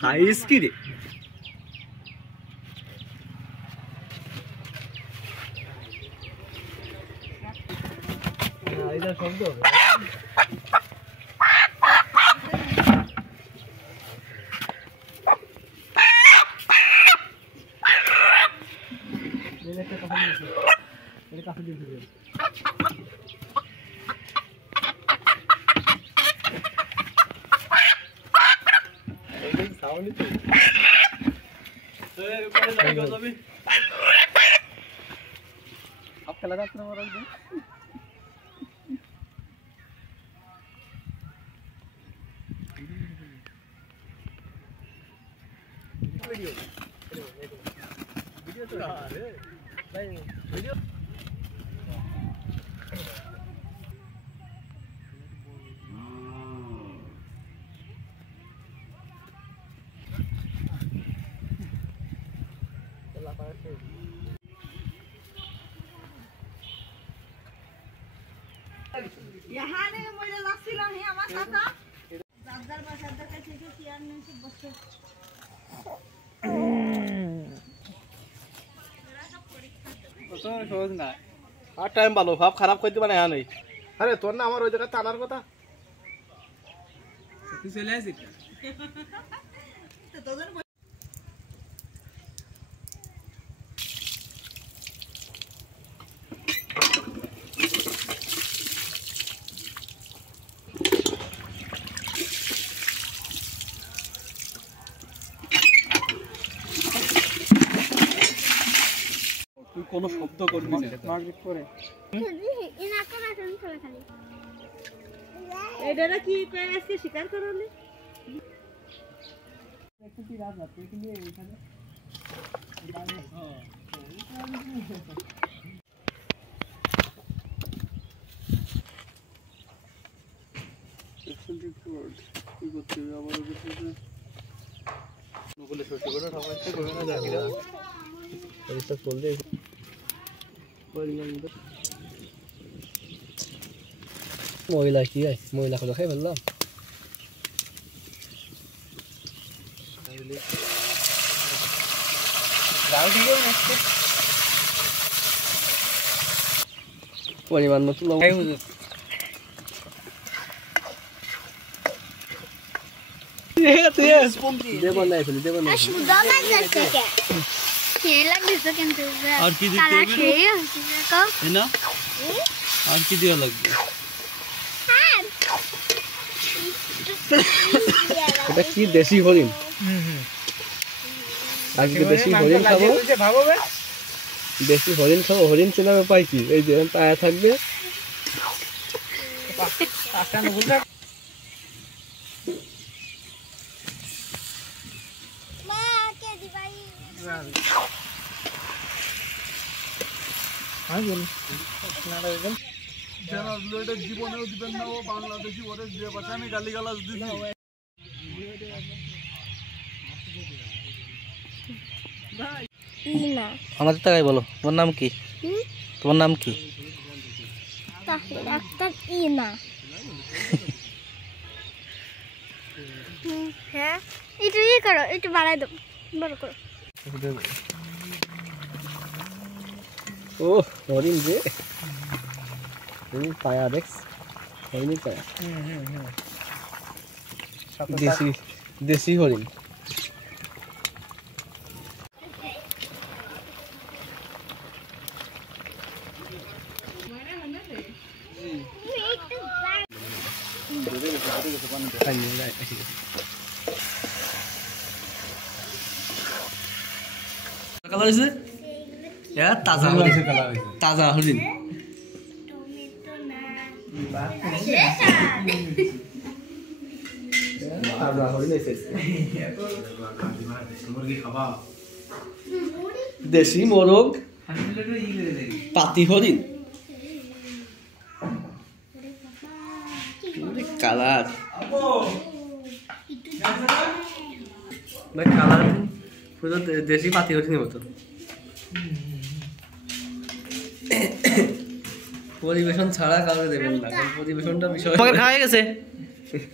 size কি রে এটা শব্দ হবে এটা কাছে দিয়ে দিবে এই সাউন্ড তো এই উপরে লাগা যাবে आपका लगा अपना और दे वीडियो वीडियो तो अरे भाई वीडियो चला पास से यहाँ नहीं मुझे लस्सी लानी है हमारे साथ दादर बादर का चीज़ कियार नहीं सब बच्चे तो सोच ना আর টাইম ভালো ভাব খারাপ করতে মানে হ্যাঁ নাই আরে তোর না আমার ওই জায়গা টানার কথা তুই চলে আসিস तो তোদের তুই কোনো শব্দ করবি না মাগরিব করে ইনা করে শুন চলে খালি এডারা কি কই আজকে শিকার করলে একটু কি রাত রাত কি নিয়ে এখানে এক্সেন্ট্রিক ফোর্ড কি করতে হবে আবার ওগুলো ছোট করে সবাইকে করে না জাকিরা পরিষ্কার করলে ময়লা কি হয় ময়লা করে খাই বললাম পরিমাণ মতো লবণ দেবো না ফেলি দেবো না और की दिया है ना और की दिया लग गया এটা কি দেশি হরিণ আজকে দেশি হরিণ খাবো দেশি হরিণ খাবো হরিণ চেনাবে পাই কি এই যে পায়া থাকবে জীবনেও দিবেন না ও বাংলাদেশি ওরে যে ভাষা আমি গালিগালাজ দিছি আমাদের টাকাই বলো তোমার নাম কি তোমার নাম কি ডাক্তার ইনা হ্যাঁ একটু ইয়ে করো একটু বাড়াই দাও বড় করো ও হরিণ যে হরিণ পায়া দেখছ হরিণ পায়া দেশি দেশি হরিণ কালার হয়েছে তাজা তাজা হরিণ তাজা হরিণ দেশি মোরগ পাতি হরিণ কালার কালার পুরো দেশি পাতি হরিণের মতো পরিবেশন ছাড়া কাউকে দেবেন না কারণ পরিবেশনটা বিষয় তোমাকে খাওয়া গেছে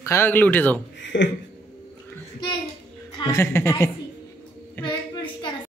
খাওয়া গেলে উঠে যাও খাইছি